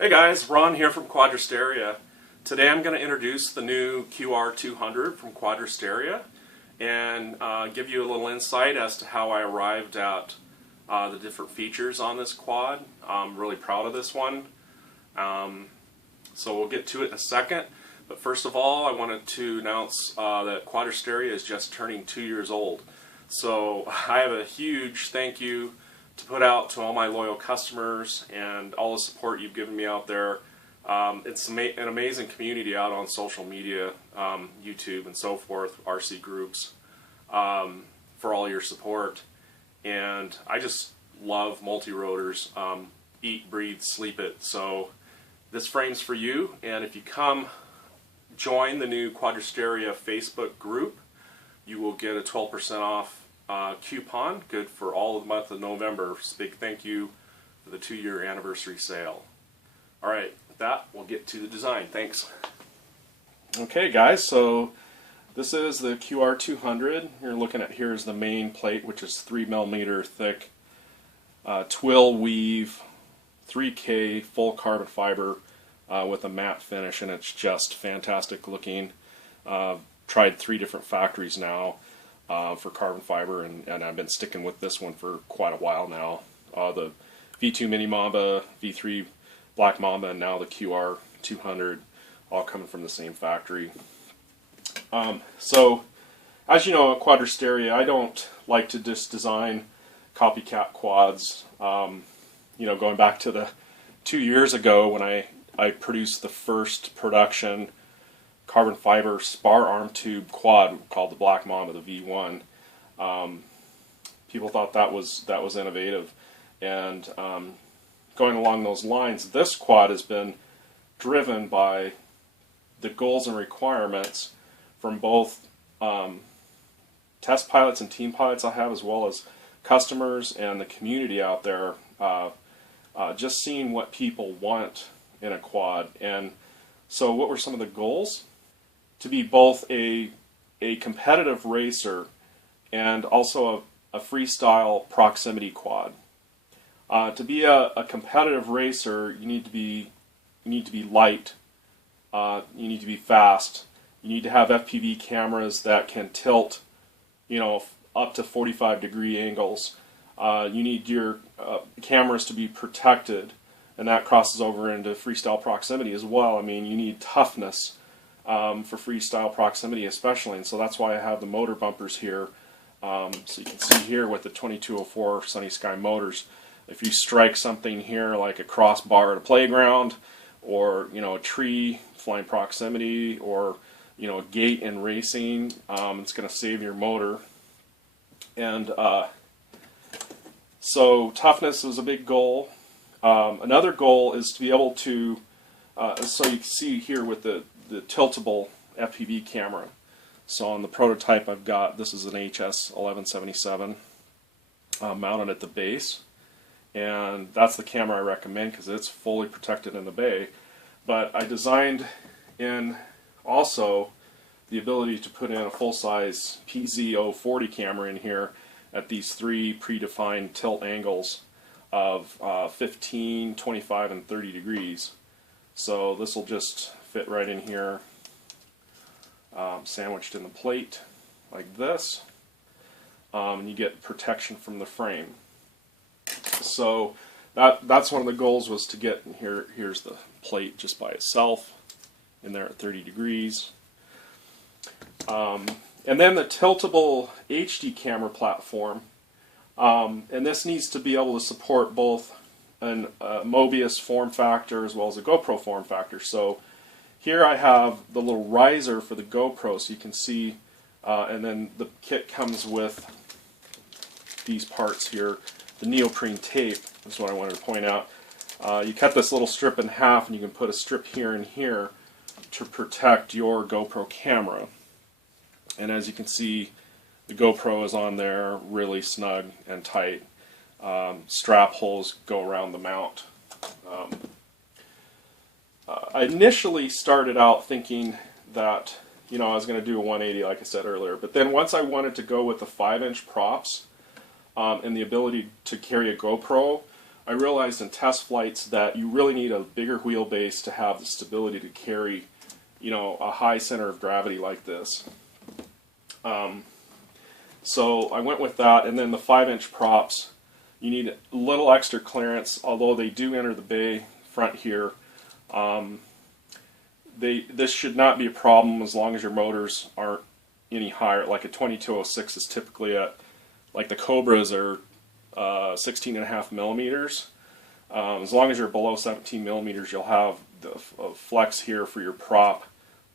Hey guys, Ron here from Quadrasteria. Today I'm going to introduce the new QR200 from Quadrasteria and give you a little insight as to how I arrived at the different features on this quad. I'm really proud of this one. So we'll get to it in a second. But first of all, I wanted to announce that Quadrasteria is just turning 2 years old. So I have a huge thank you to put out to all my loyal customers and all the support you've given me out there. It's an amazing community out on social media, YouTube and so forth, RC groups, for all your support. And I just love multi-rotors, eat, breathe, sleep it. So this frame's for you, and if you come join the new Quadrasteria Facebook group, you will get a 12% off coupon, good for all of the month of November. So big thank you for the 2-year anniversary sale. Alright, with that, we'll get to the design. Thanks. Okay guys, so this is the QR200. You're looking at here is the main plate, which is 3mm thick, twill weave, 3K full carbon fiber with a matte finish, and it's just fantastic looking. Tried 3 different factories now for carbon fiber, and I've been sticking with this one for quite a while now. The V2 Mini Mamba, V3 Black Mamba, and now the QR200, all coming from the same factory. So, as you know, at Quadrasteria, I don't like to just design copycat quads. You know, going back to the 2 years ago when I produced the first production carbon fiber spar arm tube quad called the Black Mamba, the V1. People thought that was innovative, and going along those lines, this quad has been driven by the goals and requirements from both test pilots and team pilots I have, as well as customers and the community out there. Just seeing what people want in a quad. And so what were some of the goals? To be both a competitive racer and also a freestyle proximity quad. To be a competitive racer, you need to be light, you need to be fast, you need to have FPV cameras that can tilt, you know, up to 45-degree angles. You need your cameras to be protected, and that crosses over into freestyle proximity as well. I mean, you need toughness for freestyle proximity especially, and so that's why I have the motor bumpers here. So you can see here with the 2204 Sunny Sky motors, if you strike something here like a crossbar at a playground, or you know, a tree, flying proximity, or you know, a gate in racing, it's going to save your motor. And so toughness is a big goal. Another goal is to be able to, so you can see here with the tiltable FPV camera. So on the prototype I've got, this is an HS1177 mounted at the base, and that's the camera I recommend because it's fully protected in the bay. But I designed in also the ability to put in a full-size PZ040 camera in here at these 3 predefined tilt angles of 15, 25, and 30 degrees. So this will just fit right in here, sandwiched in the plate like this, and you get protection from the frame. So that's one of the goals, was to get here. Here's the plate just by itself in there at 30 degrees. And then the tiltable HD camera platform, and this needs to be able to support both a Mobius form factor as well as a GoPro form factor. So here I have the little riser for the GoPro, so you can see, and then the kit comes with these parts here. The neoprene tape is what I wanted to point out. You cut this little strip in half, and you can put a strip here and here to protect your GoPro camera. And as you can see, the GoPro is on there really snug and tight. Strap holes go around the mount. I initially started out thinking that, you know, I was going to do a 180 like I said earlier, but then once I wanted to go with the 5-inch props and the ability to carry a GoPro, I realized in test flights that you really need a bigger wheelbase to have the stability to carry, you know, a high center of gravity like this. So I went with that, and then the 5-inch props, you need a little extra clearance, although they do enter the bay front here. This should not be a problem as long as your motors aren't any higher. Like a 2206 is typically at, like the Cobras are 16.5 millimeters. As long as you're below 17 millimeters, you'll have the flex here for your prop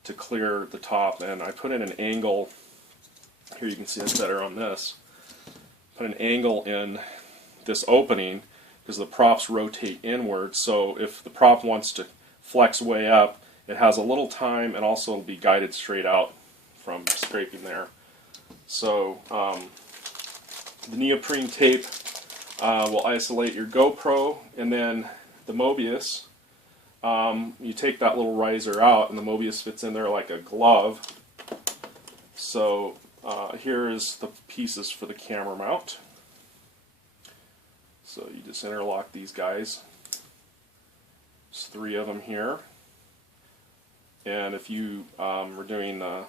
to clear the top. And I put in an angle, here you can see it better on this, put an angle in this opening because the props rotate inward, so if the prop wants to flex way up, it has a little time, and also it'll be guided straight out from scraping there. So the neoprene tape will isolate your GoPro, and then the Mobius, you take that little riser out and the Mobius fits in there like a glove. So here is the pieces for the camera mount. So you just interlock these guys. There's 3 of them here. And if you were doing the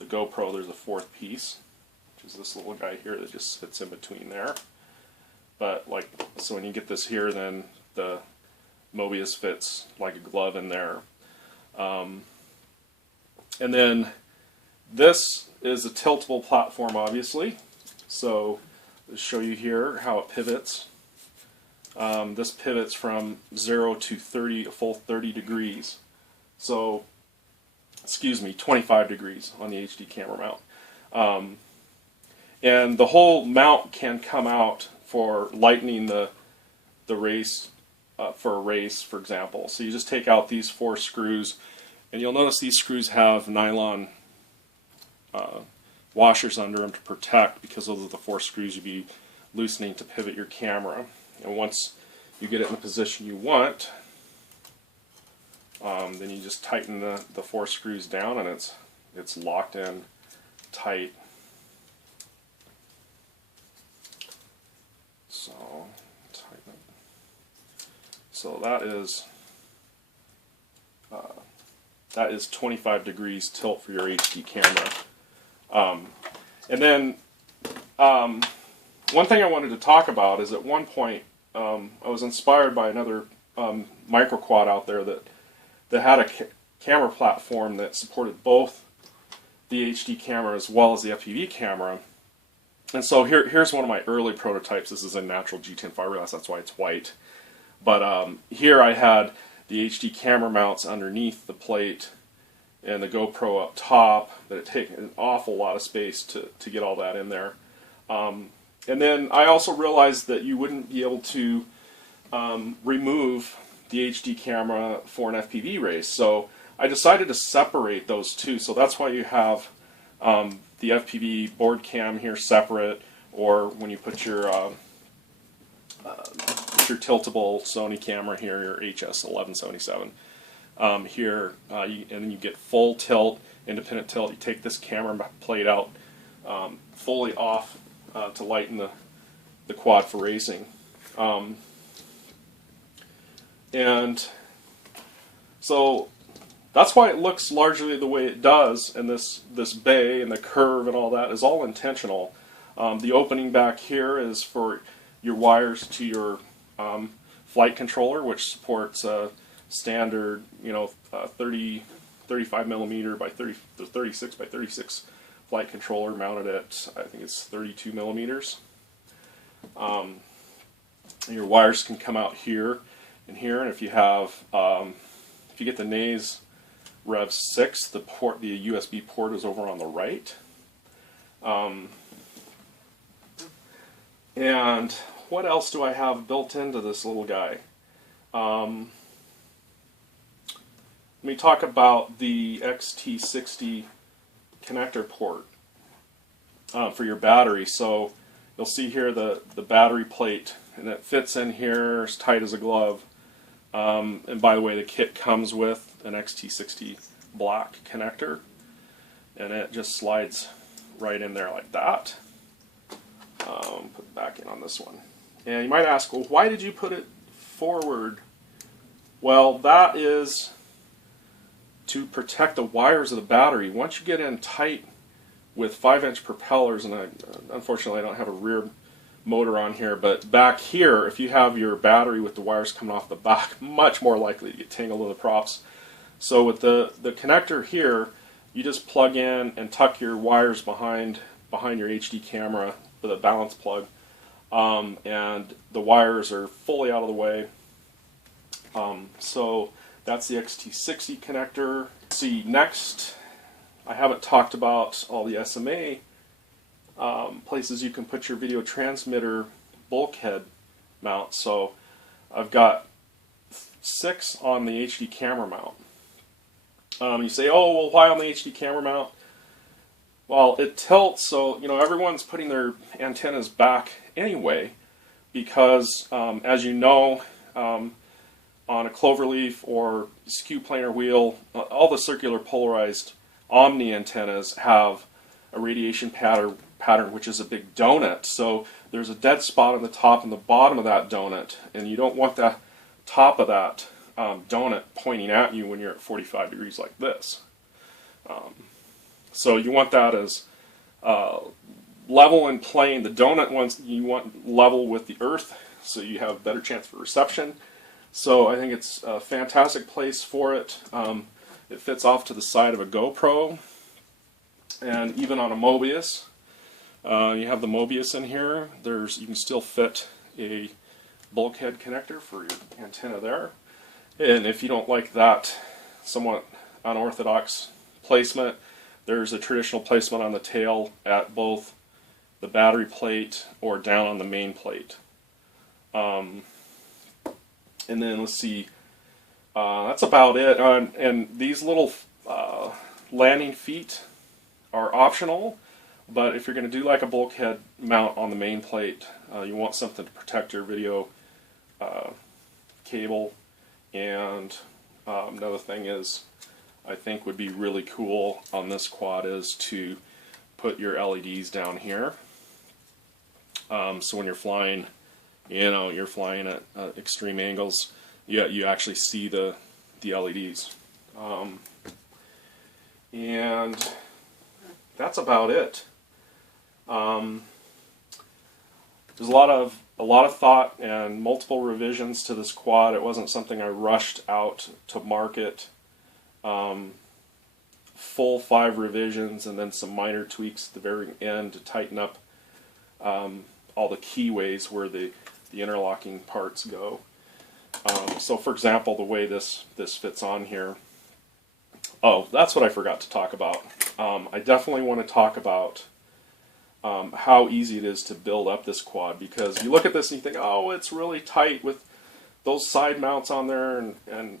GoPro, there's a 4th piece, which is this little guy here that just fits in between there. But like, so when you get this here, then the Mobius fits like a glove in there. And then this is a tiltable platform, obviously. So I'll show you here how it pivots. This pivots from 0 to 30, a full 30 degrees. So, excuse me, 25 degrees on the HD camera mount. And the whole mount can come out for lightening the race, for a race, for example. So you just take out these 4 screws, and you'll notice these screws have nylon washers under them to protect, because those are the 4 screws you'd be loosening to pivot your camera. And once you get it in the position you want, then you just tighten the 4 screws down, and it's locked in tight. So tighten it. So that is 25 degrees tilt for your HD camera. And then one thing I wanted to talk about is, at one point I was inspired by another micro quad out there that had a camera platform that supported both the HD camera as well as the FPV camera. And so here's one of my early prototypes. This is a natural G10 fiberglass, that's why it's white. But here I had the HD camera mounts underneath the plate and the GoPro up top, but it takes an awful lot of space to get all that in there. And then I also realized that you wouldn't be able to remove the HD camera for an FPV race, so I decided to separate those two. So that's why you have the FPV board cam here separate, or when you put your tiltable Sony camera here, your HS1177 here, and then you get full tilt, independent tilt. You take this camera plate out fully off to lighten the quad for racing. And so that's why it looks largely the way it does, and this bay and the curve and all that is all intentional. The opening back here is for your wires to your flight controller, which supports a standard, 35 millimeter by 36 by 36 flight controller mounted at, I think it's 32 millimeters. Your wires can come out here and here, and if you have, if you get the Naze Rev 6, the USB port is over on the right. And what else do I have built into this little guy? Let me talk about the XT60 connector port for your battery. So you'll see here the battery plate, and it fits in here as tight as a glove. And by the way, the kit comes with an XT60 black connector, and it just slides right in there like that. Put it back in on this one. And you might ask, well, why did you put it forward? Well, that is to protect the wires of the battery. Once you get in tight with 5-inch propellers, and unfortunately I don't have a rear motor on here, but back here, if you have your battery with the wires coming off the back, much more likely to get tangled in the props. So with the connector here, you just plug in and tuck your wires behind your HD camera with a balance plug, and the wires are fully out of the way. So that's the XT60 connector. See, next, I haven't talked about all the SMA places you can put your video transmitter bulkhead mount. So I've got 6 on the HD camera mount. You say, oh, well, why on the HD camera mount? Well, it tilts, so everyone's putting their antennas back anyway, because as you know, on a cloverleaf or skew planar wheel, all the circular polarized Omni antennas have a radiation pattern which is a big donut. So there's a dead spot on the top and the bottom of that donut, and you don't want the top of that donut pointing at you when you're at 45 degrees like this. So you want that as level and plane. The donut ones you want level with the earth, so you have a better chance for reception. So I think it's a fantastic place for it. It fits off to the side of a GoPro, and even on a Mobius. You have the Mobius in here. You can still fit a bulkhead connector for your antenna there. And if you don't like that somewhat unorthodox placement, there's a traditional placement on the tail at both the battery plate or down on the main plate. And then let's see, that's about it. And these little landing feet are optional, but if you're going to do like a bulkhead mount on the main plate, you want something to protect your video cable. And another thing is, I think would be really cool on this quad is to put your LEDs down here. So when you're flying, you're flying at extreme angles, you actually see the LEDs. And that's about it. There's a lot of thought and multiple revisions to this quad. It wasn't something I rushed out to market. Full 5 revisions and then some minor tweaks at the very end to tighten up all the keyways where the interlocking parts go. So for example, the way this fits on here. Oh, that's what I forgot to talk about. I definitely want to talk about how easy it is to build up this quad, because you look at this and you think, oh, it's really tight with those side mounts on there, and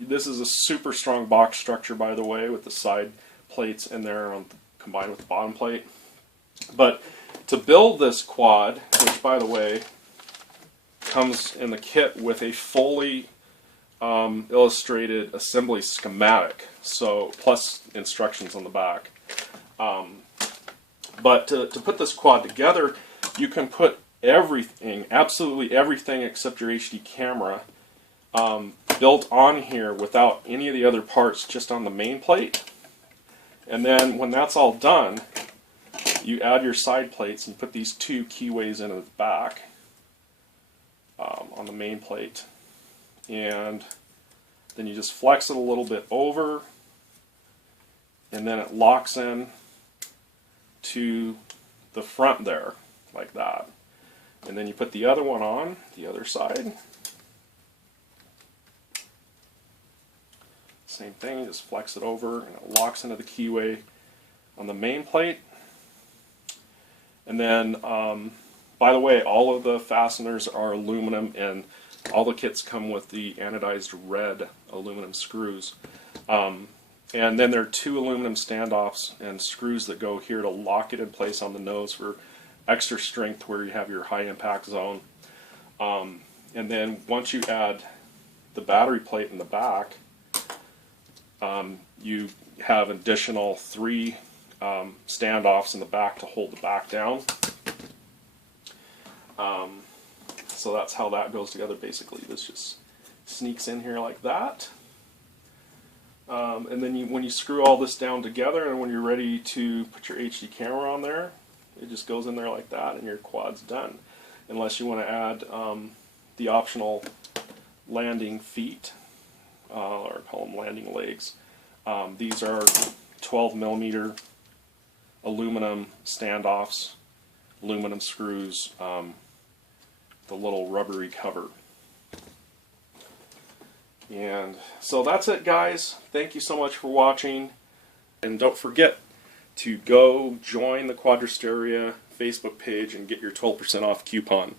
this is a super strong box structure, by the way, with the side plates in there combined with the bottom plate. But to build this quad, which by the way comes in the kit with a fully illustrated assembly schematic, so plus instructions on the back. But to put this quad together, you can put everything, absolutely everything except your HD camera, built on here without any of the other parts, just on the main plate. And then when that's all done, you add your side plates and put these 2 keyways into the back on the main plate. And then you just flex it a little bit over, and then it locks in to the front there, like that. And then you put the other one on the other side. Same thing, you just flex it over and it locks into the keyway on the main plate. And then, by the way, all of the fasteners are aluminum, and all the kits come with the anodized red aluminum screws. And then there are 2 aluminum standoffs and screws that go here to lock it in place on the nose for extra strength where you have your high impact zone. And then once you add the battery plate in the back, you have additional 3 standoffs in the back to hold the back down. So that's how that goes together basically. This just sneaks in here like that. And then when you screw all this down together and when you're ready to put your HD camera on there, it just goes in there like that and your quad's done. Unless you want to add the optional landing feet, or call them landing legs. These are 12 millimeter aluminum standoffs, aluminum screws, the little rubbery cover. And so that's it, guys. Thank you so much for watching. And don't forget to go join the Quadrasteria Facebook page and get your 12% off coupon.